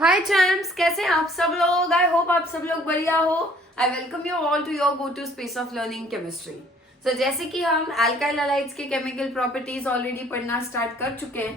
हाय champs, कैसे हैं आप सब लोग। आई होप आप सब लोग बढ़िया हो। I welcome you all to your go to space of learning chemistry. So जैसे कि हम अल्काइल हैलाइड्स के केमिकल प्रॉपर्टीज ऑलरेडी पढ़ना स्टार्ट कर चुके हैं।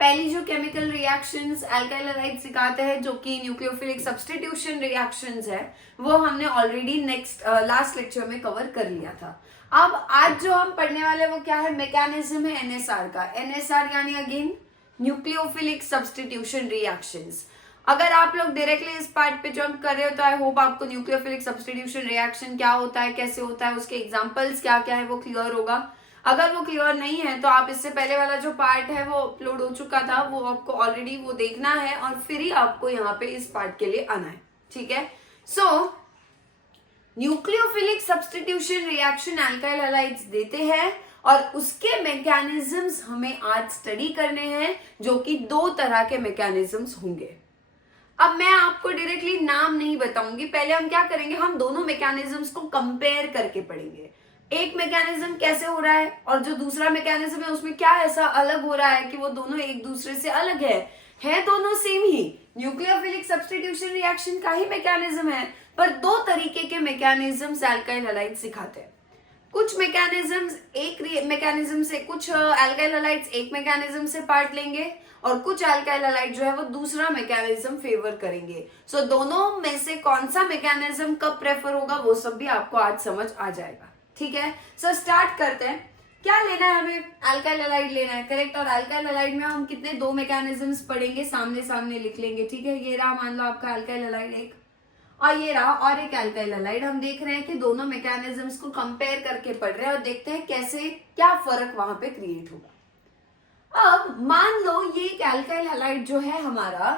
पहली जो केमिकल रिएक्शंस अल्काइल हैलाइड सिखाते हैं जो कि न्यूक्लियोफिलिक सब्स्टिट्यूशन रिएक्शंस है, वो हमने ऑलरेडी लास्ट लेक्चर में कवर कर लिया था। अब आज जो हम पढ़ने वाले वो क्या है, मैकेनिज्म है एनएसआर का। एनएसआर यानी अगेन न्यूक्लियोफिलिक सब्स्टिट्यूशन रिएक्शंस। अगर आप लोग डायरेक्टली इस पार्ट पे जंप कर रहे हो तो आई होप आपको न्यूक्लियोफिलिक सब्स्टिट्यूशन रिएक्शन क्या होता है, कैसे होता है, उसके एग्जांपल्स क्या क्या है वो क्लियर होगा। अगर वो क्लियर नहीं है तो आप इससे पहले वाला जो पार्ट है वो अपलोड हो चुका था, वो आपको ऑलरेडी वो देखना है और फिर ही आपको यहाँ पे इस पार्ट के लिए आना है। ठीक है। So nucleophilic substitution reaction alkyl halides देते हैं और उसके मैकेनिज्म्स हमें आज स्टडी करने हैं, जो कि दो तरह के मैकेनिज्म्स होंगे। अब मैं आपको डायरेक्टली नाम नहीं बताऊंगी, पहले हम क्या करेंगे, हम दोनों मैकेनिज्म्स को कंपेयर करके पढ़ेंगे। एक मैकेनिज्म कैसे हो रहा है और जो दूसरा मैकेनिज्म है उसमें क्या ऐसा अलग हो रहा है कि वो दोनों एक दूसरे से अलग है दोनों सेम ही न्यूक्लियोफिलिक सब्स्टिट्यूशन रिएक्शन का ही मैकेनिज्म है, पर दो तरीके के मैकेनिज्म्स अल्काइल हैलाइड सिखाते हैं। कुछ मैकेनिज्म्स एक मैकेनिज्म से, कुछ अल्काइल हैलाइड्स एक मैकेनिज्म से पार्ट लेंगे और कुछ अल्काइल हैलाइड जो है वो दूसरा मैकेनिज्म फेवर करेंगे। सो दोनों में से कौन सा मैकेनिज्म कब प्रेफर होगा वो सब भी आपको आज समझ आ जाएगा। ठीक है। सो स्टार्ट करते हैं। क्या लेना है हमें, अल्काइल हैलाइड लेना है, करेक्ट। और अल्काइल हैलाइड में हम कितने दो मैकेनिज्म्स पढ़ेंगे, सामने सामने लिख लेंगे। ठीक है। ये रहा मान लो आपका अल्काइल हैलाइड एक, और ये रहा और एक अल्काइल हैलाइड। हम देख रहे हैं कि दोनों मैकेनिज्म्स को कंपेयर करके पढ़ रहे हैं और देखते हैं कैसे क्या फर्क वहां पे क्रिएट होगा। अब मान लो ये एक अल्काइल हैलाइड जो है हमारा,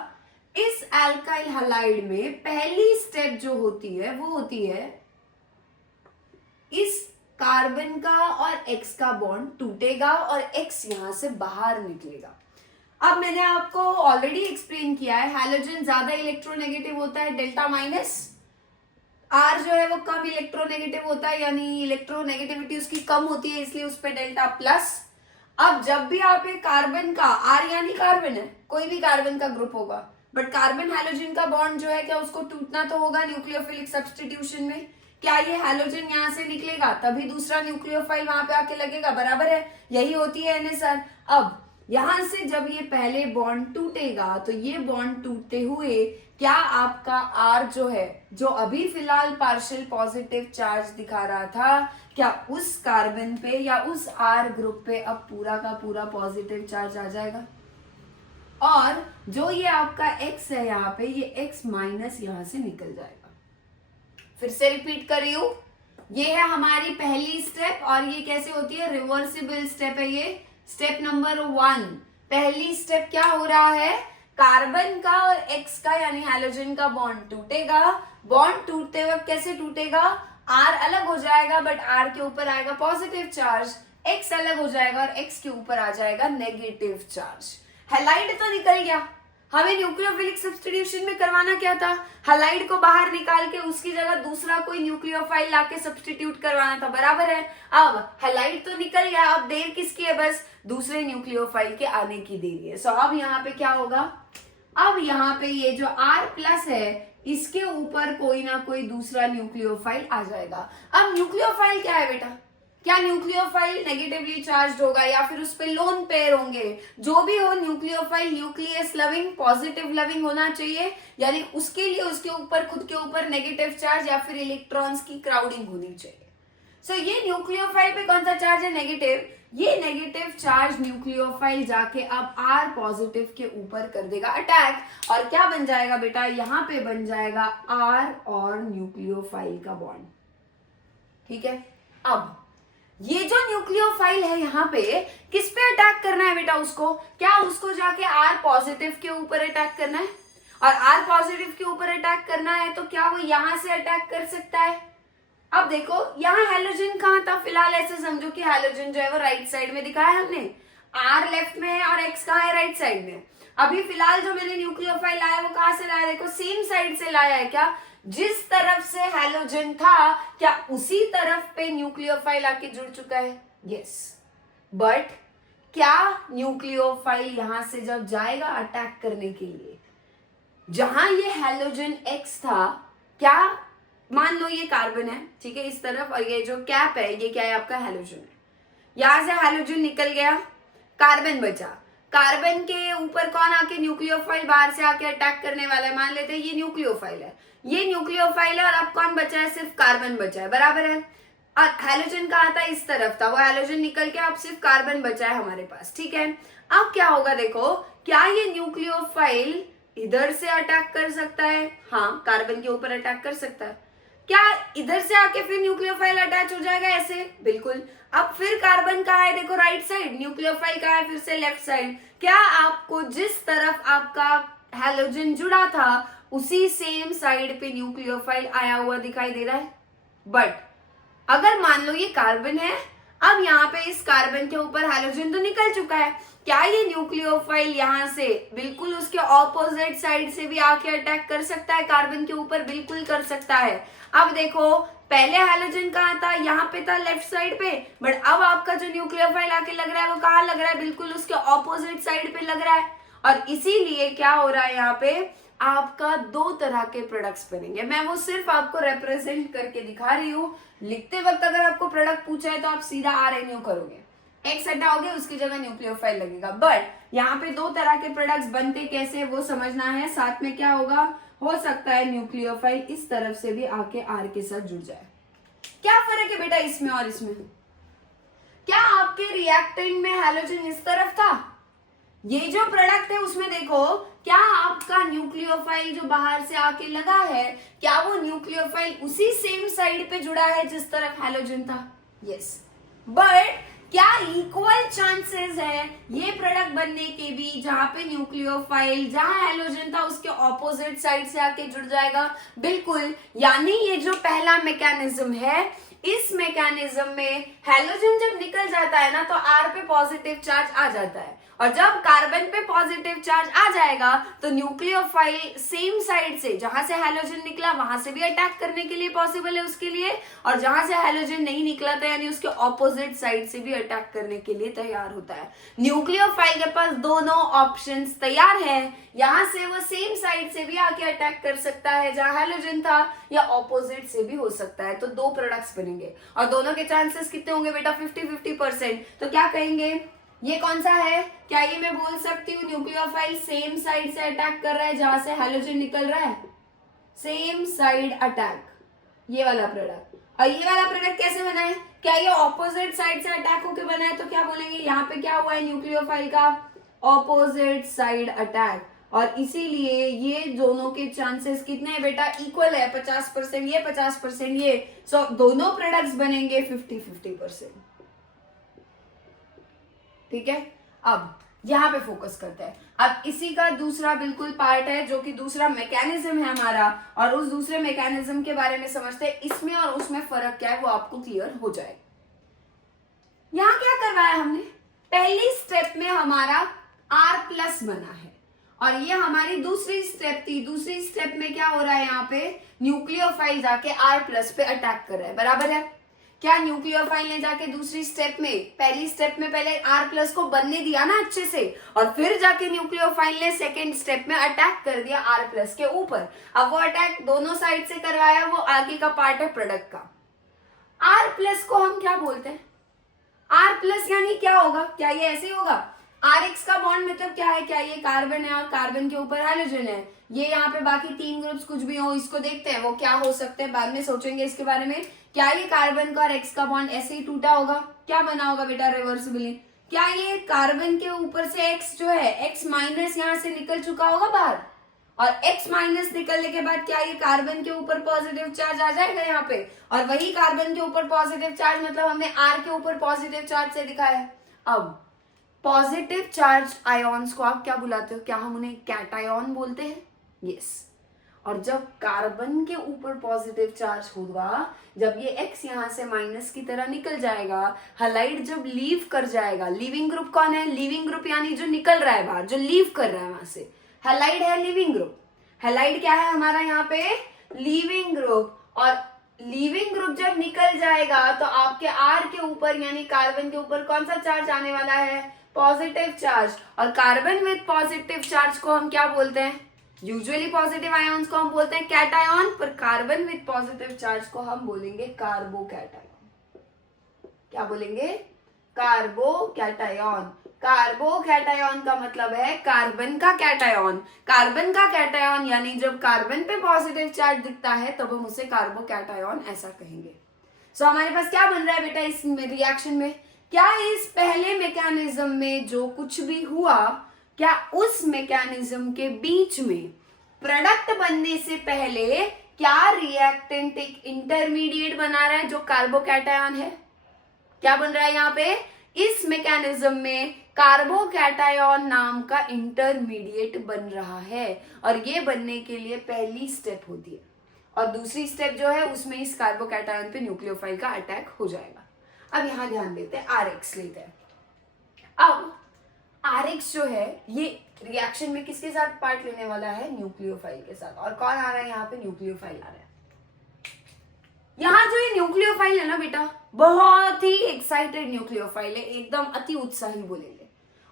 इस अल्काइल हैलाइड में पहली स्टेप जो होती है वो होती है इस कार्बन का और एक्स का बॉन्ड टूटेगा और एक्स यहां से बाहर निकलेगा। अब मैंने आपको ऑलरेडी एक्सप्लेन किया है, हैलोजन ज्यादा इलेक्ट्रोनेगेटिव होता है, डेल्टा माइनस। आर जो है वो कम इलेक्ट्रोनेगेटिव होता है, यानी इलेक्ट्रोनेगेटिविटी उसकी कम होती है, इसलिए उस पर डेल्टा प्लस। अब जब भी आप एक कार्बन का, आर यानी कार्बन है, कोई भी कार्बन का ग्रुप होगा, बट कार्बन हैलोजन का बॉन्ड जो है क्या उसको टूटना तो होगा न्यूक्लियोफिलिक सब्स्टिट्यूशन में। क्या ये हैलोजन यहां से निकलेगा तभी दूसरा न्यूक्लियोफाइल वहां पे आके लगेगा, बराबर है, यही होती है एनएसआर। अब यहां से जब ये पहले बॉन्ड टूटेगा तो ये बॉन्ड टूटते हुए क्या आपका आर जो है, जो अभी फिलहाल पार्शियल पॉजिटिव चार्ज दिखा रहा था, क्या उस कार्बन पे या उस आर ग्रुप पे अब पूरा का पूरा पॉजिटिव चार्ज आ जाएगा। और जो ये आपका एक्स है यहाँ पे, ये एक्स माइनस यहां से निकल जाएगा। फिर से रिपीट कर रही हूं, ये है हमारी पहली स्टेप और ये कैसे होती है, रिवर्सिबल स्टेप है ये। स्टेप नंबर 1, पहली स्टेप क्या हो रहा है, कार्बन का और एक्स का यानी हैलोजन का बॉन्ड टूटेगा। बॉन्ड टूटते वक्त कैसे टूटेगा, आर अलग हो जाएगा बट आर के ऊपर आएगा पॉजिटिव चार्ज, एक्स अलग हो जाएगा और एक्स के ऊपर आ जाएगा नेगेटिव चार्ज। हैलाइड तो निकल गया, हमें न्यूक्लियोफिलिक सब्स्टिट्यूशन में करवाना क्या था, हैलाइड को बाहर निकाल के उसकी जगह दूसरा कोई न्यूक्लियोफाइल लाके सब्स्टिट्यूट करवाना था, बराबर है। अब हैलाइड तो निकल गया, अब देर किसकी है, बस दूसरे न्यूक्लियोफाइल के आने की देरी है। सो अब यहाँ पे क्या होगा, अब यहाँ पे ये जो R प्लस है इसके ऊपर कोई ना कोई दूसरा न्यूक्लियोफाइल आ जाएगा। अब न्यूक्लियोफाइल क्या है बेटा, क्या न्यूक्लियोफाइल नेगेटिवली चार्ज होगा या फिर उस पे लोन पेयर होंगे, जो भी हो nucleophile nucleus loving positive loving होना चाहिए, यानी उसके लिए उसके ऊपर खुद के ऊपर नेगेटिव चार्ज या फिर इलेक्ट्रॉन्स की क्राउडिंग होनी चाहिए। सो ये न्यूक्लियोफाइल पे कौन सा चार्ज है, नेगेटिव। ये नेगेटिव चार्ज न्यूक्लियोफाइल जाके अब आर पॉजिटिव के ऊपर कर देगा अटैक, और क्या बन जाएगा बेटा, यहाँ पे बन जाएगा आर और न्यूक्लियोफाइल का बॉन्ड। ठीक है। अब ये जो न्यूक्लियोफाइल है यहाँ पे किस पे अटैक करना है बेटा, उसको, क्या उसको जाके आर पॉजिटिव के ऊपर अटैक करना है, और आर पॉजिटिव के ऊपर अटैक करना है तो क्या वो यहां से अटैक कर सकता है। अब देखो यहाँ हैलोजन कहाँ था, फिलहाल ऐसे समझो कि हैलोजन जो है वो राइट साइड में दिखाया है हमने, आर लेफ्ट में है और एक्स कहाँ है, राइट साइड में। अभी फिलहाल जो मैंने न्यूक्लियोफाइल लाया वो कहाँ से लाया, देखो सेम साइड से लाया है। क्या जिस तरफ से हैलोजन था क्या उसी तरफ पे न्यूक्लियोफाइल आके जुड़ चुका है, यस। बट क्या न्यूक्लियोफाइल यहां से जब जाएगा अटैक करने के लिए, जहां ये हैलोजन X था, क्या मान लो ये कार्बन है, ठीक है, इस तरफ, और ये जो कैप है ये क्या है, आपका हैलोजन है। यहां से हैलोजन निकल गया, कार्बन बचा। कार्बन के ऊपर कौन आके, न्यूक्लियोफाइल बाहर से आके अटैक करने वाला है। मान लेते हैं ये न्यूक्लियोफाइल है, ये न्यूक्लियोफाइल है, और अब कौन बचा है, सिर्फ कार्बन बचा है, बराबर है। और हैलोजन कहाँ था, इस तरफ था, वो हैलोजन निकल के अब सिर्फ कार्बन बचा है हमारे पास, ठीक है। अब क्या होगा, देखो, क्या ये न्यूक्लियोफाइल इधर से अटैक कर सकता है, हाँ, कार्बन के ऊपर अटैक कर सकता है। क्या इधर से आके फिर न्यूक्लियोफाइल अटैच हो जाएगा ऐसे, बिल्कुल। अब फिर कार्बन कहाँ है, देखो राइट साइड, न्यूक्लियोफाइल कहाँ है, फिर से लेफ्ट साइड। क्या आपको जिस तरफ आपका हैलोजन जुड़ा था उसी सेम साइड पे न्यूक्लियोफाइल आया हुआ दिखाई दे रहा है। बट अगर मान लो ये कार्बन है, अब यहाँ पे इस कार्बन के ऊपर हैलोजन तो निकल चुका है, क्या ये न्यूक्लियोफाइल यहाँ से बिल्कुल उसके ऑपोजिट साइड से भी आके अटैक कर सकता है कार्बन के ऊपर, बिल्कुल कर सकता है। अब देखो, पहले हैलोजन कहाँ था, यहाँ पे था लेफ्ट साइड पे, बट अब आपका जो न्यूक्लियोफाइल आके लग रहा है वो कहाँ लग रहा है, बिल्कुल उसके ऑपोजिट साइड पे लग रहा है। और इसीलिए क्या हो रहा है, यहाँ पे आपका दो तरह के प्रोडक्ट्स बनेंगे। मैं वो सिर्फ आपको रिप्रेजेंट करके दिखा रही हूँ। लिखते वक्त अगर आपको प्रोडक्ट पूछा है तो आप सीधा RNA करोगे, एक्स हटाओगे, उसकी जगह न्यूक्लियोफाइल लगेगा। बट यहाँ पे दो तरह के प्रोडक्ट्स बनते कैसे वो समझना है। साथ में क्या होगा, हो सकता है न्यूक्लियोफाइल इस तरफ से भी आके R के साथ जुड़ जाए। क्या फर्क है बेटा इसमें और इसमें? क्या आपके रिएक्टेंट में हैलोजन इस तरफ था, ये जो प्रोडक्ट है उसमें देखो, क्या आपका न्यूक्लियोफाइल जो बाहर से आके लगा है, क्या वो न्यूक्लियोफाइल उसी सेम साइड पे जुड़ा है जिस तरफ हैलोजन था? यस। बट क्या इक्वल चांसेस है ये प्रोडक्ट बनने के भी, जहां पे न्यूक्लियोफाइल जहां हैलोजन था उसके ऑपोजिट साइड से आके जुड़ जाएगा? बिल्कुल। यानी ये जो पहला मैकेनिज्म है, इस मैकेनिज्म में हैलोजन जब निकल जाता है ना तो R पे पॉजिटिव चार्ज आ जाता है, और जब कार्बन पे पॉजिटिव चार्ज आ जाएगा तो न्यूक्लियोफाइल सेम साइड से, जहां से हैलोजन निकला वहां से भी अटैक करने के लिए पॉसिबल है उसके लिए, और जहां से हैलोजन नहीं निकला था यानी उसके ऑपोजिट साइड से भी अटैक करने के लिए तैयार होता है। न्यूक्लियोफाइल के पास दोनों ऑप्शंस तैयार है, यहां से वो सेम साइड से भी आके अटैक कर सकता है जहां हैलोजन था, या ऑपोजिट से भी हो सकता है। तो दो प्रोडक्ट्स बनेंगे और दोनों के चांसेस कितने होंगे बेटा, 50-50%। तो क्या कहेंगे, ये कौन सा है, क्या ये मैं बोल सकती हूँ न्यूक्लियोफाइल सेम साइड से अटैक कर रहा है जहां से हैलोजन निकल रहा है, सेम साइड अटैक, ये वाला प्रोडक्ट। और ये वाला प्रोडक्ट कैसे बना है, क्या ये ऑपोजिट साइड से अटैक होकर बना है? तो क्या बोलेंगे, यहाँ पे क्या हुआ है न्यूक्लियोफाइल का ऑपोजिट साइड अटैक, और इसीलिए ये दोनों के चांसेस कितने हैं बेटा, इक्वल है, 50% ये 50% ये। सो दोनों प्रोडक्ट्स बनेंगे 50-50%। ठीक है, अब यहाँ पे फोकस करते हैं। अब इसी का दूसरा बिल्कुल पार्ट है जो कि दूसरा मैकेनिज्म है हमारा, और उस दूसरे मैकेनिज्म के बारे में समझते हैं। इसमें और उसमें फर्क क्या है वो आपको क्लियर हो जाए। यहाँ क्या करवाया हमने, पहली स्टेप में हमारा R+ बना है, और ये हमारी दूसरी स्टेप थी। दूसरी स्टेप में क्या हो रहा है, यहाँ पे न्यूक्लियोफाइल जाके R+ पे अटैक कर रहा है, बराबर है। क्या न्यूक्लियोफाइल ने जाके दूसरी स्टेप में, पहली स्टेप में पहले R+ को बनने दिया ना अच्छे से, और फिर जाके न्यूक्लियोफाइल ने सेकेंड स्टेप में अटैक कर दिया R+ के ऊपर। अब वो अटैक दोनों साइड से करवाया, वो आगे का पार्ट है प्रोडक्ट का। R+ को हम क्या बोलते हैं, R+ यानी क्या होगा, क्या ये ऐसे ही होगा, RX का बॉन्ड मतलब क्या है, क्या ये कार्बन है और कार्बन के ऊपर हैलोजन है, ये यहाँ पे बाकी 3 ग्रुप्स कुछ भी हो, इसको देखते हैं वो क्या हो सकते हैं, बाद में सोचेंगे इसके बारे में। क्या ये कार्बन का और X का बॉन्ड ऐसे ही टूटा होगा, क्या बना होगा बेटा रिवर्सिबली? क्या ये कार्बन के ऊपर से X जो है, X- यहाँ से निकल चुका होगा बाहर, और X- निकलने के बाद क्या ये कार्बन के ऊपर पॉजिटिव चार्ज आ जाएगा यहाँ पे, और वही कार्बन के ऊपर पॉजिटिव चार्ज मतलब हमने R के ऊपर पॉजिटिव चार्ज से दिखाया। अब पॉजिटिव चार्ज आयोन्स को आप क्या बुलाते हो, क्या हम उन्हें कैटायन बोलते हैं? यस। और जब कार्बन के ऊपर पॉजिटिव चार्ज होगा, जब ये X यहाँ से माइनस की तरह निकल जाएगा, हलाइड जब लीव कर जाएगा, लीविंग ग्रुप कौन है, लीविंग ग्रुप यानी जो निकल रहा है बाहर, जो लीव कर रहा है वहां से, हलाइड है लीविंग ग्रुप। हलाइड क्या है हमारा यहाँ पे, लीविंग ग्रुप। और लीविंग ग्रुप जब निकल जाएगा तो आपके R के ऊपर यानी कार्बन के ऊपर कौन सा चार्ज आने वाला है, पॉजिटिव चार्ज। और कार्बन विद पॉजिटिव चार्ज को हम क्या बोलते हैं, यूजुअली पॉजिटिव आयन्स को हम बोलते हैं कैटायन, पर कार्बन विद पॉजिटिव चार्ज को हम बोलेंगे कार्बोकैटायन। क्या बोलेंगे? कार्बोकैटायन। कार्बोकैटायन का मतलब है कार्बन का कैटायन। कार्बन का कैटायन यानी जब कार्बन पे पॉजिटिव चार्ज दिखता है तब हम उसे कार्बोकैटायन ऐसा कहेंगे। सो हमारे पास क्या बन रहा है बेटा इस रिएक्शन में? क्या इस पहले मैकेनिज्म में जो कुछ भी हुआ, क्या उस मैकेनिज्म के बीच में प्रोडक्ट बनने से पहले क्या रिएक्टेंट एक इंटरमीडिएट बना रहा है जो कार्बोकैटायन है? क्या बन रहा है यहाँ पे? इस मैकेनिज्म में कार्बोकैटायन नाम का इंटरमीडिएट बन रहा है, और ये बनने के लिए पहली स्टेप होती है, और दूसरी स्टेप जो है उसमें इस कार्बोकैटायन पे न्यूक्लियोफाइल का अटैक हो जाएगा। अब यहां ध्यान देते हैं, RX लेते हैं। अब RX जो है ये रिएक्शन में किसके साथ पार्ट लेने वाला है? न्यूक्लियोफाइल के साथ। और कौन आ रहा है यहाँ पे? न्यूक्लियोफाइल आ रहा है। यहाँ जो ये न्यूक्लियोफाइल है ना बेटा, बहुत ही एक्साइटेड न्यूक्लियोफाइल है, एकदम अति उत्साही बोलेंगे।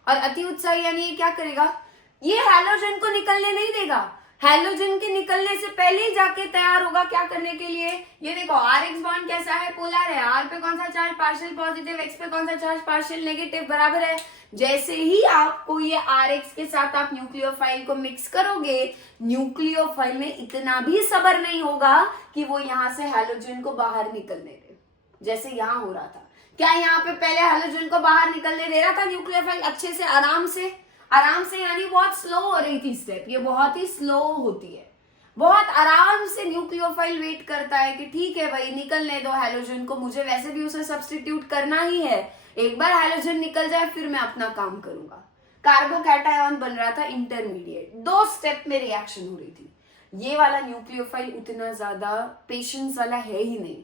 और अति उत्साही यानी ये क्या करेगा? ये हैलोजन को निकलने नहीं देगा। हैलोजन के निकलने से पहले ही जाके तैयार होगा क्या करने के लिए? ये देखो RX बॉन्ड कैसा है? पोलर है। R पे कौन सा चार्ज? Partial positive. X पे कौन सा चार्ज? Partial negative. बराबर है। जैसे ही आपको ये RX के साथ आप न्यूक्लियोफाइल को मिक्स करोगे, न्यूक्लियोफाइल में इतना भी सब्र नहीं होगा कि वो यहाँ से हैलोजन को बाहर निकलने दे, जैसे यहाँ हो रहा था। क्या यहाँ पे पहले हैलोजन को बाहर निकलने दे रहा था न्यूक्लियोफाइल अच्छे से, आराम से? आराम से यानी बहुत स्लो हो रही थी स्टेप, ये बहुत ही स्लो होती है। बहुत आराम से न्यूक्लियोफाइल वेट करता है कि ठीक है भाई निकलने दो हैलोजन को, मुझे वैसे भी उसे सब्स्टिट्यूट करना ही है, एक बार हैलोजन निकल जाए फिर मैं अपना काम करूंगा। कार्बोकैटायन बन रहा था इंटरमीडिएट, 2 स्टेप में रिएक्शन हो रही थी। ये वाला न्यूक्लियोफाइल उतना ज्यादा पेशेंस वाला है ही नहीं,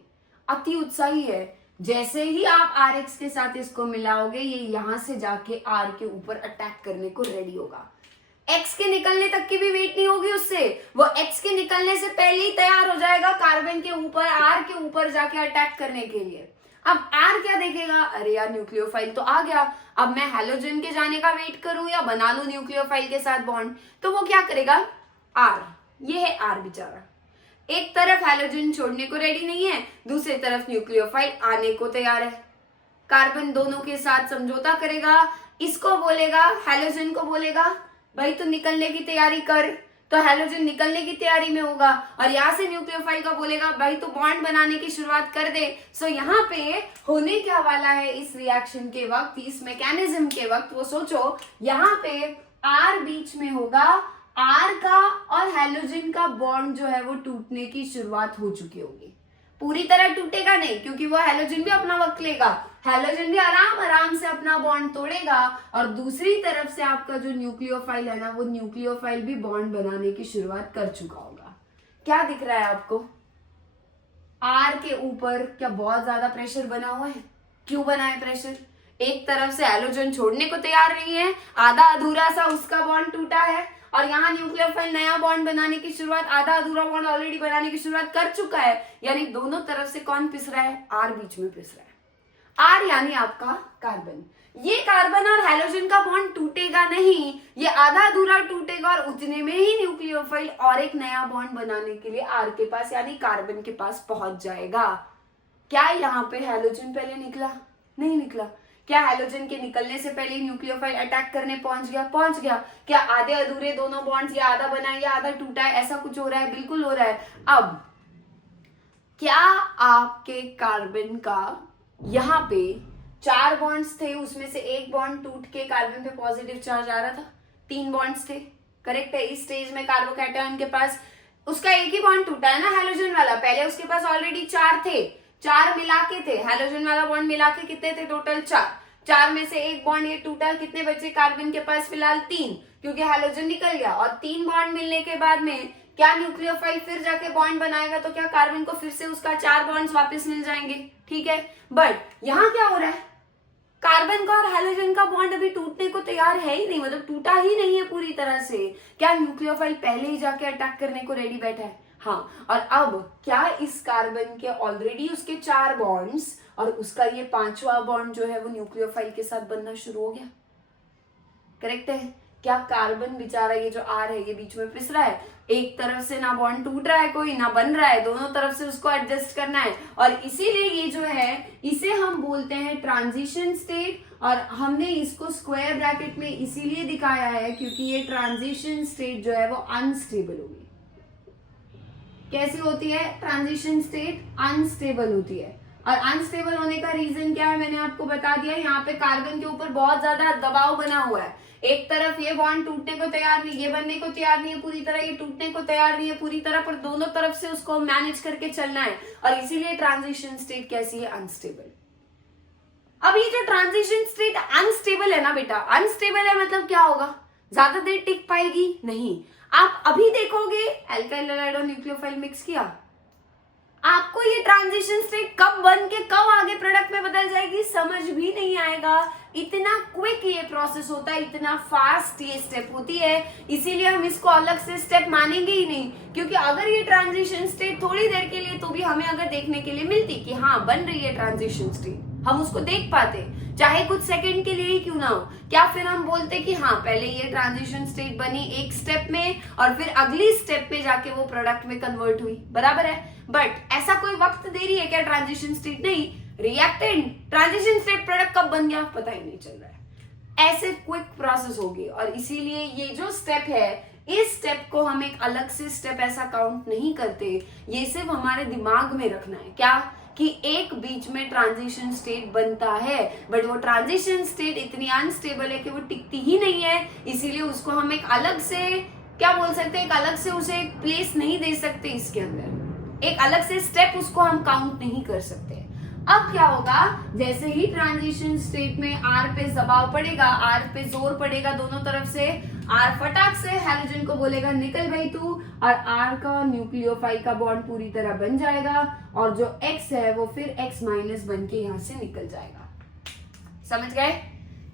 अति उत्साही है। जैसे ही आप RX के साथ इसको मिलाओगे, ये यहां से जाके R के ऊपर अटैक करने को रेडी होगा। X के निकलने तक की भी वेट नहीं होगी उससे, वो X के निकलने से पहले ही तैयार हो जाएगा कार्बन के ऊपर, R के ऊपर जाके अटैक करने के लिए। अब R क्या देखेगा? अरे यार न्यूक्लियोफाइल तो आ गया, अब मैं हैलोजन के जाने का वेट करूं या बना लूं न्यूक्लियोफाइल के साथ बॉन्ड? तो वो क्या करेगा? R, ये है R बेचारा, एक तरफ हैलोजन छोड़ने को रेडी नहीं है, दूसरी तरफ न्यूक्लियोफाइल आने को तैयार है। कार्बन दोनों के साथ समझौता करेगा, इसको बोलेगा, हैलोजन को बोलेगा भाई तू निकलने की तैयारी कर, तो हैलोजन निकलने की तैयारी में होगा, और यहाँ से न्यूक्लियोफाइल का बोलेगा भाई तू बॉन्ड बनाने की शुरुआत कर दे। सो यहाँ पे होने क्या वाला है इस रिएक्शन के वक्त, इस मैकेनिज्म के वक्त, वो सोचो यहाँ पे R बीच में होगा, R का और हैलोजन का बॉन्ड जो है वो टूटने की शुरुआत हो चुकी होगी। पूरी तरह टूटेगा नहीं क्योंकि वो हैलोजन भी अपना वक्त लेगा, हैलोजन भी आराम आराम से अपना बॉन्ड तोड़ेगा, और दूसरी तरफ से आपका जो न्यूक्लियोफाइल है ना, वो न्यूक्लियोफाइल भी बॉन्ड बनाने की शुरुआत कर चुका होगा। क्या दिख रहा है आपको? R के ऊपर क्या बहुत ज्यादा प्रेशर बना हुआ है? क्यों बना है प्रेशर? एक तरफ से हैलोजन छोड़ने को तैयार नहीं है, आधा अधूरा सा उसका बॉन्ड टूटा है, और यहाँ न्यूक्लियोफाइल नया बॉन्ड बनाने की शुरुआत, आधा अधूरा बॉन्ड ऑलरेडी बनाने की शुरुआत कर चुका है। यानी दोनों तरफ से कौन पिस रहा है? R बीच में पिस रहा है। R यानी आपका कार्बन। ये कार्बन और हैलोजन का बॉन्ड टूटेगा नहीं, ये आधा अधूरा टूटेगा, और उतने में ही न्यूक्लियोफाइल और एक नया बॉन्ड बनाने के लिए R के पास यानी कार्बन के पास पहुंच जाएगा। क्या यहाँ पे हैलोजन पहले निकला? नहीं निकला। क्या हैलोजन के निकलने से पहले न्यूक्लियोफाइल अटैक करने पहुंच गया? पहुंच गया। क्या आधे अधूरे दोनों बॉन्ड्स, या आधा बना या आधा टूटा है, ऐसा कुछ हो रहा है? बिल्कुल हो रहा है। अब क्या आपके कार्बन का यहाँ पे 4 बॉन्ड्स थे, उसमें से एक बॉन्ड टूट के कार्बन पे पॉजिटिव चार्ज आ रहा था, 3 बॉन्ड्स थे, करेक्ट है? इस स्टेज में कार्बोकैटायन के पास उसका एक ही बॉन्ड टूटा है ना, हैलोजन वाला। पहले उसके पास ऑलरेडी 4 थे, 4 मिला के थे, हैलोजन वाला बॉन्ड मिला के कितने थे टोटल? 4 में से एक बॉन्ड ये टूटा, कितने बचे कार्बन के पास? फिलहाल 3, क्योंकि हैलोजन निकल गया। और 3 बॉन्ड मिलने के बाद में क्या न्यूक्लियोफाइल फिर जाके बॉन्ड बनाएगा? तो क्या कार्बन को फिर से उसका 4 बॉन्ड्स वापस मिल जाएंगे? ठीक है। बट यहाँ क्या हो रहा है? कार्बन का और हैलोजन का बॉन्ड अभी टूटने को तैयार है ही नहीं, मतलब टूटा ही नहीं है पूरी तरह से। क्या न्यूक्लियोफाइल पहले ही जाके अटैक करने को रेडी बैठा है? हाँ। और अब क्या इस कार्बन के ऑलरेडी उसके 4 बॉन्ड्स और उसका ये 5वां बॉन्ड जो है वो न्यूक्लियोफाइल के साथ बनना शुरू हो गया? करेक्ट है। क्या कार्बन बेचारा ये जो R है ये बीच में पिस रहा है, एक तरफ से ना बॉन्ड टूट रहा है कोई ना बन रहा है, दोनों तरफ से उसको एडजस्ट करना है, और इसीलिए ये जो है इसे हम बोलते हैं ट्रांजिशन स्टेट। और हमने इसको स्क्वायर ब्रैकेट में इसीलिए दिखाया है क्योंकि ये ट्रांजिशन स्टेट जो है वो अनस्टेबल होगी। कैसी होती है ट्रांजिशन स्टेट? अनस्टेबल होती है। और अनस्टेबल होने का रीजन क्या है मैंने आपको बता दिया। यहाँ पे कार्बन के ऊपर बहुत ज्यादा दबाव बना हुआ है, एक तरफ ये बॉन्ड टूटने को तैयार नहीं, ये बनने को तैयार नहीं है पूरी तरह, ये टूटने को तैयार नहीं है पूरी तरह, पर दोनों तरफ से उसको मैनेज करके चलना है, और इसीलिए ट्रांजिशन स्टेट कैसी है? अनस्टेबल। अब ये जो ट्रांजिशन स्टेट अनस्टेबल है ना बेटा, अनस्टेबल है मतलब क्या होगा? ज्यादा देर टिक पाएगी नहीं। आप अभी देखोगे एल्काइल हैलाइड और न्यूक्लियोफाइल मिक्स किया, आपको ये ट्रांजिशन स्टेट कब बन के कब आगे प्रोडक्ट में बदल जाएगी समझ भी नहीं आएगा। इतना क्विक ये प्रोसेस होता है, इतना फास्ट ये स्टेप होती है, इसीलिए हम इसको अलग से स्टेप मानेंगे ही नहीं। क्योंकि अगर ये ट्रांजिशन स्टेट थोड़ी देर के लिए तो भी हमें अगर देखने के लिए मिलती कि हाँ बन रही है ट्रांजिशन स्टेट, हम उसको देख पाते चाहे कुछ सेकंड के लिए ही क्यों ना हो, क्या फिर हम बोलते कि हाँ पहले ये ट्रांजिशन स्टेट बनी एक स्टेप में और फिर अगली स्टेप पे जाके वो प्रोडक्ट में कन्वर्ट हुई, बराबर है। बट ऐसा कोई वक्त दे रही है क्या ट्रांजिशन स्टेट? नहीं। रिएक्टेंट ट्रांजिशन स्टेट प्रोडक्ट कब बन गया पता ही नहीं चल रहा है। ऐसे क्विक प्रोसेस होगी, और इसीलिए ये जो स्टेप है इस स्टेप को हम एक अलग से स्टेप ऐसा काउंट नहीं करते, ये सिर्फ हमारे दिमाग में रखना है क्या कि एक बीच में ट्रांजिशन स्टेट बनता है, बट वो ट्रांजिशन स्टेट इतनी अनस्टेबल है कि वो टिकती ही नहीं है, इसीलिए उसको हम एक अलग से क्या बोल सकते हैं, एक अलग से उसे एक प्लेस नहीं दे सकते इसके अंदर, एक अलग से स्टेप उसको हम काउंट नहीं कर सकते। अब क्या होगा, जैसे ही ट्रांजिशन स्टेट में R पे दबाव पड़ेगा, R पे जोर पड़ेगा दोनों तरफ से, R फटाक से हैलोजन को बोलेगा निकल भाई तू, और R का न्यूक्लियोफाइल का बॉन्ड पूरी तरह बन जाएगा, और जो X है वो फिर X माइनस बन के यहां से निकल जाएगा। समझ गए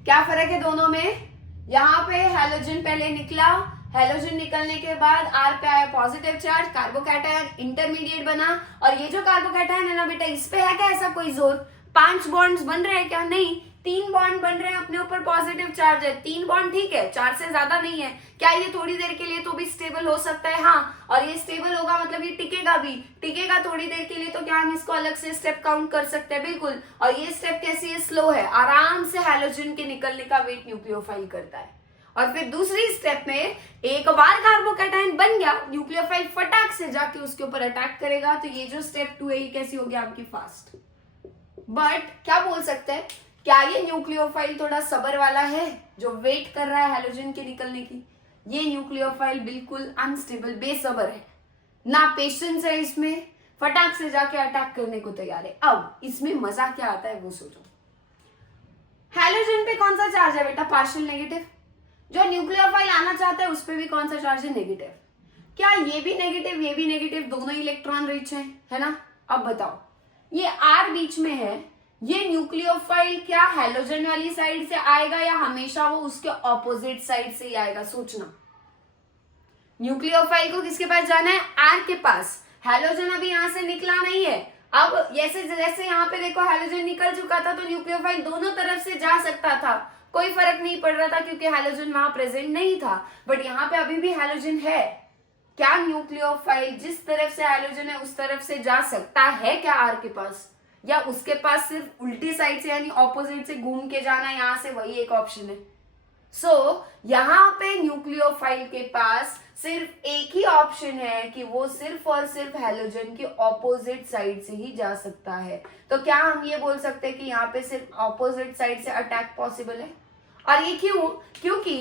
क्या फर्क है दोनों में? यहाँ पे हैलोजन पहले निकला, हैलोजन निकलने के बाद R पे आया पॉजिटिव चार्ज, कार्बोकैटायन इंटरमीडिएट बना, और ये जो कार्बोकैटायन है ना बेटा इस पे है क्या ऐसा कोई जोर? 5 बॉन्ड्स बन रहे हैं क्या? नहीं, 3 बॉन्ड बन रहे हैं, अपने ऊपर पॉजिटिव चार्ज है, 3 बॉन्ड ठीक है, 4 से ज्यादा नहीं है। क्या ये थोड़ी देर के लिए तो भी स्टेबल हो सकता है? हाँ, और ये स्टेबल होगा मतलब ये टिकेगा भी, टिकेगा थोड़ी देर के लिए, तो क्या हम इसको अलग से स्टेप काउंट कर सकते हैं? बिल्कुल। और ये स्टेप कैसी है? स्लो है, आराम से हैलोजन के निकलने का वेट न्यूक्लियोफाइल करता है। और फिर दूसरी स्टेप में एक बार कार्बोकैटायन बन गया, न्यूक्लियोफाइल फटाक से जाके उसके ऊपर अटैक करेगा, तो ये जो स्टेप 2 है ये कैसी होगी आपकी? फास्ट। बट क्या बोल सकते हैं, क्या ये न्यूक्लियोफाइल थोड़ा सबर वाला है जो वेट कर रहा है हैलोजन के निकलने की? ये न्यूक्लियोफाइल बिल्कुल अनस्टेबल बेसबर है, ना पेशेंस है इसमें, फटाक से जाके अटैक करने को तैयार है। अब इसमें मजा क्या आता है वो सोचो। हैलोजन पे कौन सा चार्ज है बेटा? Partial negative. जो न्यूक्लियोफाइल आना चाहता है उस पे भी कौन सा चार्ज है? नेगेटिव। क्या ये भी नेगेटिव ये भी नेगेटिव, दोनों इलेक्ट्रॉन रिच है ना? अब बताओ, ये R बीच में है, ये न्यूक्लियोफाइल क्या हैलोजन वाली साइड से आएगा या हमेशा वो उसके ऑपोजिट साइड से ही आएगा? सोचना। न्यूक्लियोफाइल को किसके पास जाना है? R के पास। हैलोजन अभी यहां से निकला नहीं है। अब जैसे जैसे यहाँ पे देखो हैलोजन निकल चुका था, तो न्यूक्लियोफाइल दोनों तरफ से जा सकता था, कोई फर्क नहीं पड़ रहा था क्योंकि हैलोजन वहां प्रेजेंट नहीं था। बट यहाँ पे अभी भी हैलोजन है। क्या न्यूक्लियोफाइल जिस तरफ से हैलोजन है उस तरफ से जा सकता है क्या R के पास, या उसके पास सिर्फ उल्टी साइड से यानी ऑपोजिट से घूम के जाना है यहाँ से, वही एक ऑप्शन है। सो यहाँ पे न्यूक्लियोफाइल के पास सिर्फ एक ही ऑप्शन है कि वो सिर्फ और सिर्फ हैलोजन के ऑपोजिट साइड से ही जा सकता है। तो क्या हम ये बोल सकते हैं कि यहाँ पे सिर्फ ऑपोजिट साइड से अटैक पॉसिबल है? और ये क्यों? क्योंकि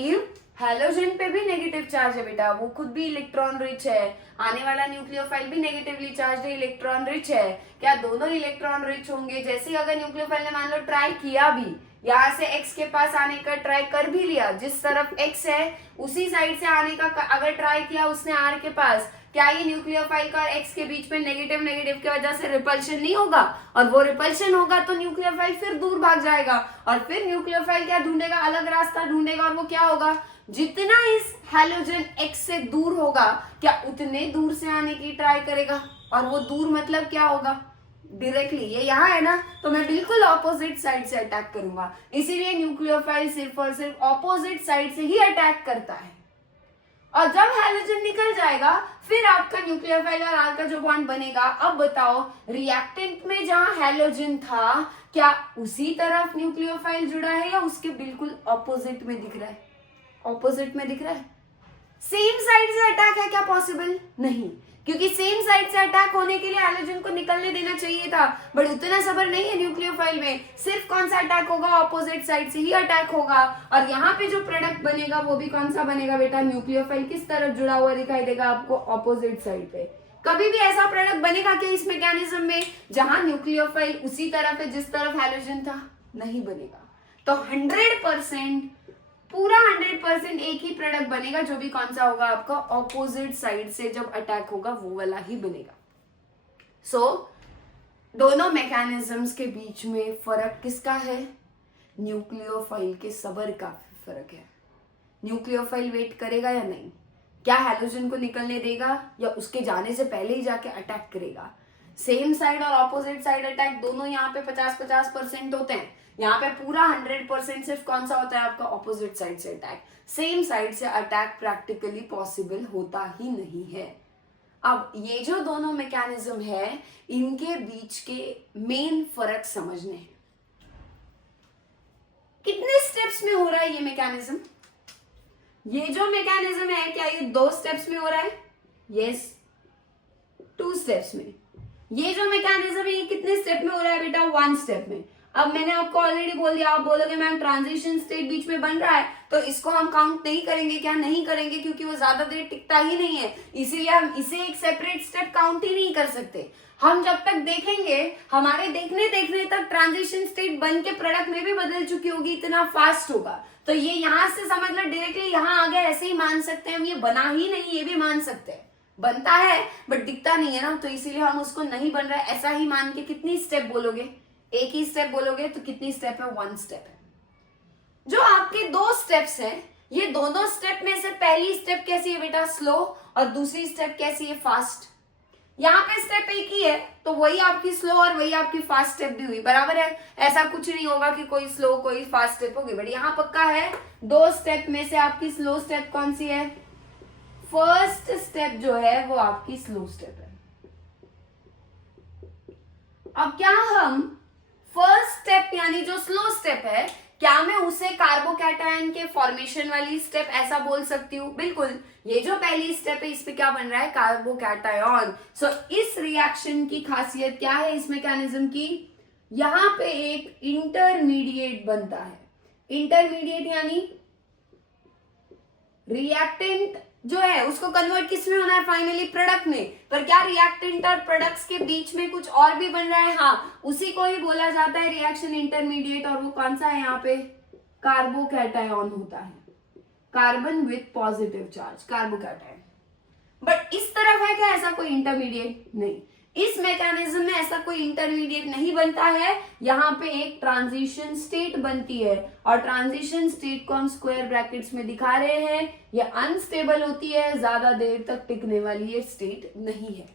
हैलोजन पे भी नेगेटिव चार्ज है बेटा, वो खुद भी इलेक्ट्रॉन रिच है, आने वाला न्यूक्लियोफाइल भी नेगेटिवली चार्ज है, इलेक्ट्रॉन रिच है। क्या दोनों इलेक्ट्रॉन रिच होंगे? जैसे अगर न्यूक्लियोफाइल ने मान लो ट्राई किया भी, यहाँ से X के पास आने का ट्राई कर भी लिया, जिस तरफ X है उसी साइड से आने का अगर ट्राई किया उसने R के पास, क्या ये न्यूक्लियोफाइल का और X के बीच में नेगेटिव नेगेटिव की वजह से रिपल्शन नहीं होगा? और वो रिपल्शन होगा तो न्यूक्लियोफाइल फिर दूर भाग जाएगा, और फिर न्यूक्लियोफाइल क्या ढूंढेगा? अलग रास्ता ढूंढेगा, और वो क्या होगा? जितना इस हैलोजन X से दूर होगा क्या उतने दूर से आने की ट्राई करेगा, और वो दूर मतलब क्या होगा? डायरेक्टली, ये यहाँ है ना, तो मैं बिल्कुल ऑपोजिट साइड से अटैक करूंगा। इसीलिए न्यूक्लियोफाइल सिर्फ और सिर्फ ऑपोजिट साइड से ही अटैक करता है। और जब हैलोजन निकल जाएगा फिर आपका न्यूक्लियोफाइल और आर का जो बॉन्ड बनेगा। अब बताओ, रिएक्टेंट में जहां हैलोजन था क्या उसी तरफ न्यूक्लियोफाइल जुड़ा है या उसके बिल्कुल ऑपोजिट में दिख रहा है? ऑपोजिट में दिख रहा है। सेम साइड से अटैक है क्या पॉसिबल? नहीं, क्योंकि सेम साइड से अटैक होने के लिए हैलोजन को निकलने देना चाहिए था, बट उतना सबर नहीं है न्यूक्लियोफाइल में। सिर्फ कौन सा अटैक होगा? ऑपोजिट साइड से ही अटैक होगा। और यहाँ पे जो प्रोडक्ट बनेगा वो भी कौन सा बनेगा बेटा? न्यूक्लियोफाइल किस तरफ जुड़ा हुआ दिखाई देगा आपको? ऑपोजिट साइड पे। कभी भी ऐसा प्रोडक्ट बनेगा क्या इस मैकेनिज्म में जहां न्यूक्लियोफाइल उसी तरफ है जिस तरफ हैलोजन था? नहीं बनेगा। तो 100% पूरा 100% एक ही प्रोडक्ट बनेगा जो भी कौन सा होगा आपका? ऑपोजिट साइड से जब अटैक होगा वो वाला ही बनेगा। सो दोनों मैकेनिज्म्स के बीच में फर्क किसका है? न्यूक्लियोफाइल के सबर का फर्क है। न्यूक्लियोफाइल वेट करेगा या नहीं? क्या हैलोजन को निकलने देगा या उसके जाने से पहले ही जाके अटैक करेगा? सेम साइड और ऑपोजिट साइड अटैक दोनों यहाँ पे 50-50% होते हैं। यहाँ पे पूरा 100% सिर्फ कौन सा होता है आपका? ऑपोजिट साइड से अटैक। सेम साइड से अटैक प्रैक्टिकली पॉसिबल होता ही नहीं है। अब ये जो दोनों मैकेनिज्म है इनके बीच के मेन फर्क समझने हैं। कितने स्टेप्स में हो रहा है ये मैकेनिज्म? ये जो मैकेनिज्म है क्या ये 2 स्टेप्स में हो रहा है? यस, 2 स्टेप्स में। ये जो मैकेनिज्म है ये कितने स्टेप में हो रहा है बेटा? 1 स्टेप में। अब मैंने आपको ऑलरेडी बोल दिया, आप बोलोगे मैम ट्रांजिशन स्टेट बीच में बन रहा है तो इसको हम काउंट नहीं करेंगे क्या? नहीं करेंगे, क्योंकि वो ज्यादा देर टिकता ही नहीं है, इसीलिए हम इसे एक सेपरेट स्टेप काउंट ही नहीं कर सकते। हम जब तक देखेंगे हमारे देखने देखने तक ट्रांजिशन स्टेट बन के प्रोडक्ट में भी बदल चुकी होगी, इतना फास्ट होगा। तो ये यहां से समझ लो डायरेक्टली यहाँ आ गया ऐसे ही मान सकते हैं हम, ये बना ही नहीं ये भी मान सकते हैं। बनता है बट दिखता नहीं है ना, तो इसीलिए हम उसको नहीं बन रहा है ऐसा ही मान के कितनी स्टेप बोलोगे? एक ही स्टेप बोलोगे तो कितनी स्टेप है? 1 स्टेप है। जो आपके 2 स्टेप्स हैं ये दोनों स्टेप में से पहली स्टेप कैसी है बेटा? स्लो। और दूसरी स्टेप कैसी है? फास्ट। यहाँ पे स्टेप एक ही है तो वही आपकी स्लो और वही आपकी फास्ट स्टेप भी हुई, बराबर है। ऐसा कुछ नहीं होगा कि कोई स्लो कोई फास्ट स्टेप होगी, बट यहाँ पक्का है 2 स्टेप में से आपकी स्लो स्टेप कौन सी है? फर्स्ट स्टेप जो है वो आपकी स्लो स्टेप है। अब क्या हम फर्स्ट स्टेप यानी जो स्लो स्टेप है क्या मैं उसे कार्बोकैटायन के फॉर्मेशन वाली स्टेप ऐसा बोल सकती हूँ? बिल्कुल। ये जो पहली स्टेप है इस पे क्या बन रहा है? कार्बोकैटायन। सो इस रिएक्शन की खासियत क्या है इस मैकेनिज्म की? यहां पे एक इंटरमीडिएट बनता है। इंटरमीडिएट यानी रिएक्टेंट जो है उसको कन्वर्ट किस में होना है? फाइनली प्रोडक्ट में। पर क्या रिएक्टेंट और प्रोडक्ट्स के बीच में कुछ और भी बन रहा है? हाँ, उसी को ही बोला जाता है रिएक्शन इंटरमीडिएट। और वो कौन सा है? यहाँ पे कार्बोकैटायन होता है, carbon with positive charge, carbocation. But इस तरफ है क्या ऐसा कोई इंटरमीडिएट? नहीं, इस मैकेनिज्म में ऐसा कोई इंटरमीडिएट नहीं बनता है। यहाँ पे एक ट्रांजिशन स्टेट बनती है और ट्रांजिशन स्टेट को हम स्क्वायर ब्रैकेट्स में दिखा रहे हैं। ये अनस्टेबल होती है, ज्यादा देर तक टिकने वाली ये स्टेट नहीं है।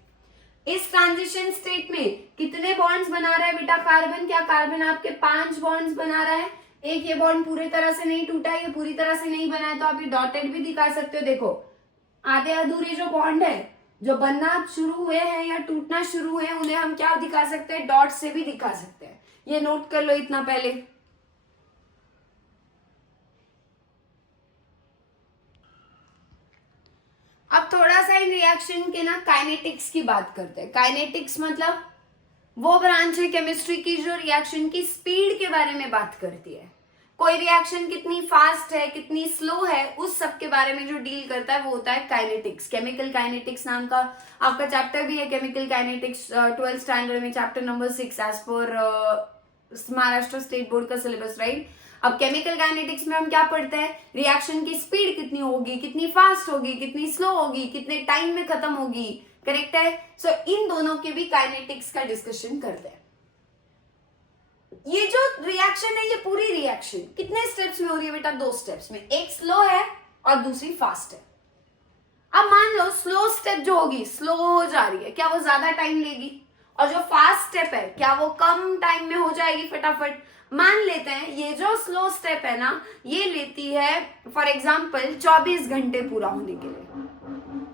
इस ट्रांजिशन स्टेट में कितने बॉन्ड्स बना रहा है बेटा कार्बन? क्या कार्बन आपके 5 बॉन्ड्स बना रहा है? एक ये बॉन्ड पूरी तरह से नहीं टूटा है, ये पूरी तरह से नहीं बना है, तो आप ये डॉटेड भी दिखा सकते हो। देखो आधे अधूरे जो बॉन्ड है जो बनना शुरू हुए हैं या टूटना शुरू हुए हैं उन्हें हम क्या दिखा सकते हैं? डॉट से भी दिखा सकते हैं। ये नोट कर लो इतना पहले। अब थोड़ा सा इन रिएक्शन के ना काइनेटिक्स की बात करते हैं। काइनेटिक्स मतलब वो ब्रांच है केमिस्ट्री की जो रिएक्शन की स्पीड के बारे में बात करती है। कोई रिएक्शन कितनी फास्ट है कितनी स्लो है उस सब के बारे में जो डील करता है वो होता है काइनेटिक्स। केमिकल काइनेटिक्स नाम का आपका चैप्टर भी है, केमिकल काइनेटिक्स 12th स्टैंडर्ड में चैप्टर नंबर 6 एज पर महाराष्ट्र स्टेट बोर्ड का सिलेबस, राइट। अब केमिकल काइनेटिक्स में हम क्या पढ़ते हैं? रिएक्शन की स्पीड कितनी होगी, कितनी फास्ट होगी, कितनी स्लो होगी, कितने टाइम में खत्म होगी, करेक्ट है। सो इन दोनों के भी काइनेटिक्स का डिस्कशन करते हैं। ये जो रिएक्शन है ये पूरी रिएक्शन कितने स्टेप्स में हो रही है बेटा? 2 स्टेप्स में, एक स्लो है और दूसरी फास्ट है। अब मान लो स्लो स्टेप जो होगी स्लो हो जा रही है, क्या वो ज्यादा टाइम लेगी? और जो फास्ट स्टेप है क्या वो कम टाइम में हो जाएगी फटाफट? मान लेते हैं ये जो स्लो स्टेप है ना, ये लेती है फॉर एग्जाम्पल 24 घंटे पूरा होने के लिए।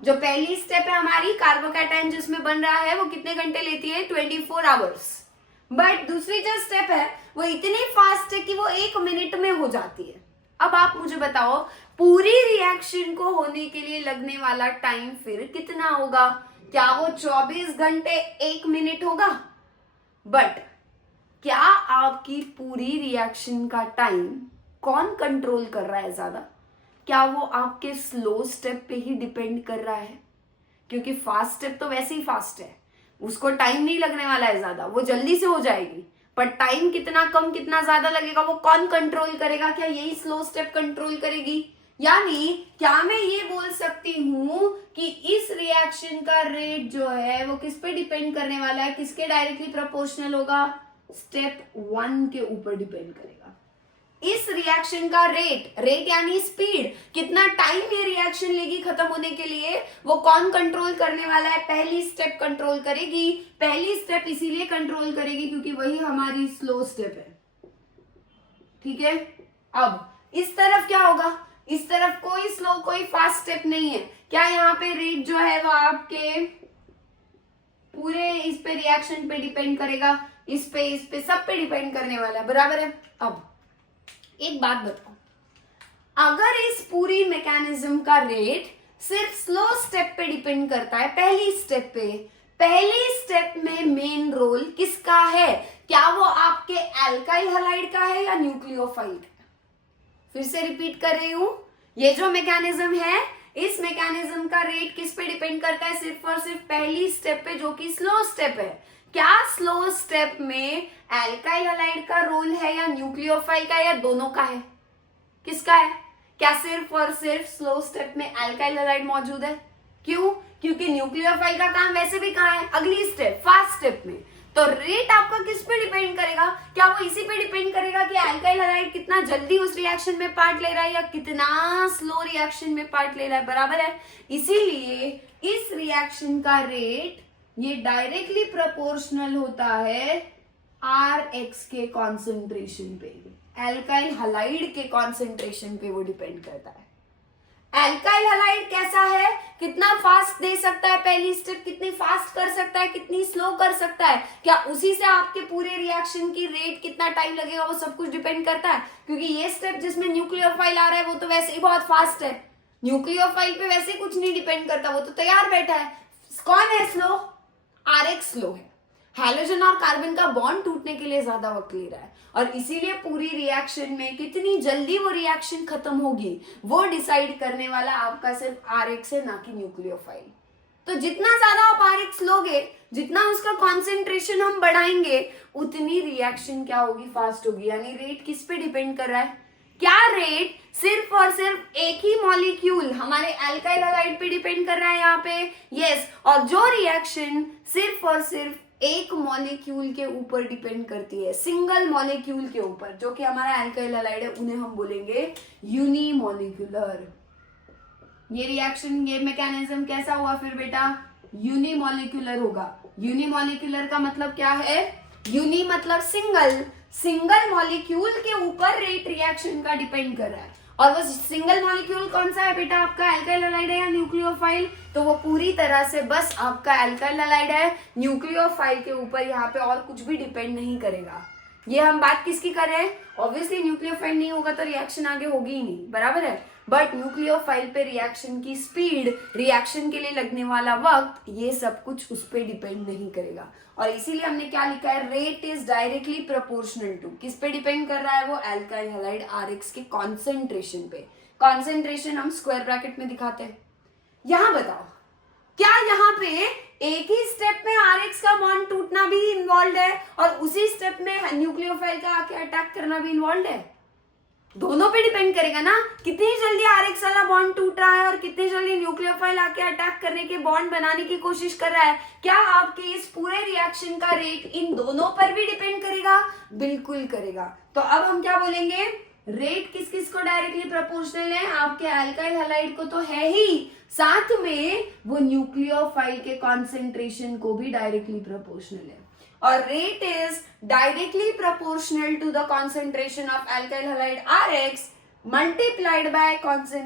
जो पहली स्टेप है हमारी कार्बोकैटायन जिसमें बन रहा है वो कितने घंटे लेती है? 24 आवर्स। बट दूसरी जो स्टेप है वो इतनी फास्ट है कि वो 1 मिनट में हो जाती है। अब आप मुझे बताओ पूरी रिएक्शन को होने के लिए लगने वाला टाइम फिर कितना होगा? क्या वो 24 घंटे 1 मिनट होगा? बट क्या आपकी पूरी रिएक्शन का टाइम कौन कंट्रोल कर रहा है ज्यादा? क्या वो आपके स्लो स्टेप पे ही डिपेंड कर रहा है? क्योंकि फास्ट स्टेप तो वैसे ही फास्ट है, उसको टाइम नहीं लगने वाला है ज्यादा, वो जल्दी से हो जाएगी। पर टाइम कितना कम कितना ज्यादा लगेगा वो कौन कंट्रोल करेगा? क्या यही स्लो स्टेप कंट्रोल करेगी? यानी क्या मैं ये बोल सकती हूं कि इस रिएक्शन का रेट जो है वो किस पे डिपेंड करने वाला है? किसके डायरेक्टली प्रोपोर्शनल होगा? स्टेप 1 के ऊपर डिपेंड करेगा। इस रिएक्शन का रेट यानी स्पीड, कितना टाइम ये रिएक्शन लेगी खत्म होने के लिए, वो कौन कंट्रोल करने वाला है? पहली स्टेप कंट्रोल करेगी। पहली स्टेप इसीलिए कंट्रोल करेगी क्योंकि वही हमारी स्लो स्टेप है। ठीक है, अब इस तरफ क्या होगा? इस तरफ कोई स्लो कोई फास्ट स्टेप नहीं है। क्या यहाँ पे रेट जो है वो आपके पूरे इस पे रिएक्शन पे डिपेंड करेगा? इस पे सब पे डिपेंड करने वाला है, बराबर है। अब एक बात बताओ, अगर इस पूरी मैकेनिज्म का रेट सिर्फ स्लो स्टेप पे डिपेंड करता है, पहली स्टेप पे, पहली स्टेप में मेन रोल किसका है? क्या वो आपके एल्काइल हैलाइड का है या न्यूक्लियोफाइल का? फिर से रिपीट कर रही हूं, ये जो मैकेनिज्म है इस मैकेनिज्म का रेट किस पे डिपेंड करता है? सिर्फ और सिर्फ पहली स्टेप पे जो कि स्लो स्टेप है। क्या स्लो स्टेप में एल्काइल हैलाइड का रोल है या न्यूक्लियोफाइल का या दोनों का है? किसका है? क्या सिर्फ और सिर्फ स्लो स्टेप में एल्काइल हैलाइड मौजूद है? क्यों? क्योंकि न्यूक्लियोफाइल का काम वैसे भी कहाँ है? अगली स्टेप, फास्ट स्टेप में। तो रेट आपका किस पे डिपेंड करेगा? क्या वो इसी पे डिपेंड करेगा कि एल्काइल हैलाइड कितना जल्दी उस रिएक्शन में पार्ट ले रहा है या कितना स्लो रिएक्शन में पार्ट ले रहा है, बराबर है। इसीलिए इस रिएक्शन का रेट ये डायरेक्टली प्रोपोर्शनल होता है Rx के कॉन्सेंट्रेशन पे, एल्काइल हैलाइड के कॉन्सेंट्रेशन पे वो डिपेंड करता है। एल्काइल हैलाइड कैसा है? कितना फास्ट दे सकता है? पहली स्टेप कितनी फास्ट कर सकता है, कितनी स्लो कर सकता है? क्या उसी से आपके पूरे रिएक्शन की रेट कितना टाइम लगेगा वो सब कुछ डिपेंड करता है? क्योंकि ये स्टेप जिसमें न्यूक्लियोफाइल आ रहा है वो तो वैसे ही बहुत फास्ट है, न्यूक्लियोफाइल पे वैसे ही कुछ नहीं डिपेंड करता, वो तो तैयार बैठा है। कौन है स्लो? Rx स्लो है, हैलोजन और कार्बन का बॉन्ड टूटने के लिए ज्यादा वक्त ले रहा है और इसीलिए पूरी रिएक्शन में कितनी जल्दी वो रिएक्शन खत्म होगी वो डिसाइड करने वाला आपका सिर्फ Rx है, ना कि न्यूक्लियोफाइल। तो जितना ज्यादा आप Rx लोगे, जितना उसका कॉन्सेंट्रेशन हम बढ़ाएंगे, उतनी रिएक्शन क्या होगी? फास्ट होगी। यानी रेट किस पे डिपेंड कर रहा है? क्या रेट सिर्फ और सिर्फ एक ही मॉलिक्यूल हमारे एल्काइल हैलाइड पे डिपेंड कर रहा है यहाँ पे? यस। और जो रिएक्शन सिर्फ और सिर्फ एक मॉलिक्यूल के ऊपर डिपेंड करती है, सिंगल मॉलिक्यूल के ऊपर, जो कि हमारा एल्काइल हैलाइड है, उन्हें हम बोलेंगे यूनिमॉलिक्यूलर। ये रिएक्शन, ये मैकेनिज्म कैसा हुआ फिर बेटा? यूनिमॉलिक्यूलर होगा। यूनिमॉलिक्यूलर का मतलब क्या है? यूनि मतलब सिंगल, सिंगल मॉलिक्यूल के ऊपर रेट रिएक्शन का डिपेंड कर रहा है। और वो सिंगल मॉलिक्यूल कौन सा है बेटा? आपका एल्काइल हैलाइड है या न्यूक्लियोफाइल? तो वो पूरी तरह से बस आपका एल्काइल हैलाइड है, न्यूक्लियोफाइल के ऊपर यहाँ पे और कुछ भी डिपेंड नहीं करेगा। ये हम बात किसकी कर रहे हैं? ऑब्वियसली न्यूक्लियोफाइल नहीं होगा तो रिएक्शन आगे होगी ही नहीं, बराबर है। बट न्यूक्लियोफाइल पे रिएक्शन की स्पीड, रिएक्शन के लिए लगने वाला वक्त, ये सब कुछ उस पर डिपेंड नहीं करेगा। और इसीलिए हमने क्या लिखा है? Rate is directly proportional to, किस पे डिपेंड कर रहा है वो? एल्काइल हैलाइड Rx के कॉन्सेंट्रेशन पे। कॉन्सेंट्रेशन हम स्क्वायर ब्रैकेट में दिखाते हैं। यहां बताओ, क्या यहाँ पे एक ही स्टेप में Rx का बॉन्ड टूटना भी इन्वॉल्व है और उसी स्टेप में न्यूक्लियोफाइल का आके अटैक करना भी इन्वॉल्व है? दोनों पे डिपेंड करेगा ना, कितनी जल्दी Rx वाला बॉन्ड टूट रहा है और कितनी जल्दी न्यूक्लियोफाइल आके अटैक करने के बॉन्ड बनाने की कोशिश कर रहा है। क्या आपके इस पूरे रिएक्शन का रेट इन दोनों पर भी डिपेंड करेगा? बिल्कुल करेगा। तो अब हम क्या बोलेंगे? रेट किस किस को डायरेक्टली प्रोपोर्शनल है? आपके अल्काइल हैलाइड को तो है ही, साथ में वो न्यूक्लियोफाइल के कॉन्सेंट्रेशन को भी डायरेक्टली प्रोपोर्शनल है। और rate is directly proportional to the concentration of alkyl halide Rx multiplied bye